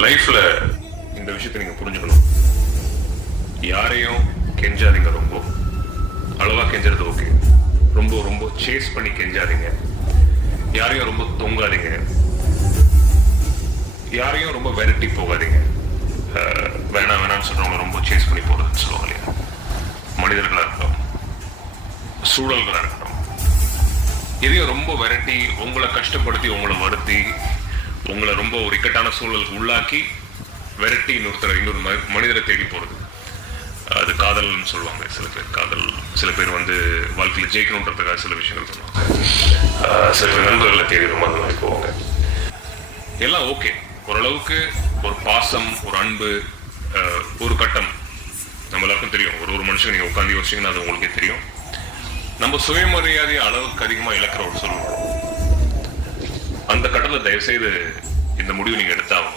லைஃப்ல இந்த விஷயத்தை நீங்க புரிஞ்சுக்கணும். யாரையும் கெஞ்சாதீங்க. ரொம்ப அளவா கெஞ்சறது ஓகே. ரொம்ப ரொம்ப சேஸ் பண்ணி கெஞ்சாதீங்க. யாரையும் ரொம்ப தொங்காதீங்க. யாரையும் ரொம்ப விரட்டி போகாதீங்க. வேணாம்னு சொல்றவங்க ரொம்ப சேஸ் பண்ணி போறதுன்னு சொல்லுவாங்க இல்லையா? மனிதர்களா இருக்கட்டும், சூழல்களா இருக்கட்டும், எதையும் ரொம்ப விரட்டி உங்களை கஷ்டப்படுத்தி உங்களை வருத்தி உங்களை ரொம்ப ஒரு இக்கட்டான சூழலுக்கு உள்ளாக்கி விரட்டி இன்னொரு மனிதரை தேடி போறது, அது காதல்னு சொல்லுவாங்க சில பேர். காதல் சில பேர் வந்து வாழ்க்கையில் ஜெயிக்கணுன்றதுக்காக சில விஷயங்கள் சொல்லுவாங்க. சில பேர் நண்பர்களை தேடி ரொம்ப அந்த மாதிரி போவாங்க. எல்லாம் ஓகே. ஓரளவுக்கு ஒரு பாசம், ஒரு அன்பு, ஒரு கட்டம் நம்ம எல்லாருக்கும் தெரியும். ஒரு மனுஷன் நீங்க உட்காந்து யோசிச்சீங்கன்னா அது உங்களுக்கே தெரியும். நம்ம சுயமரியாதை அளவுக்கு அதிகமா இழக்கிற ஒரு சொல்லுவோம். அந்த கட்டத்தில் தயவுசெய்து இந்த முடிவு நீங்க எடுத்தாகணும்.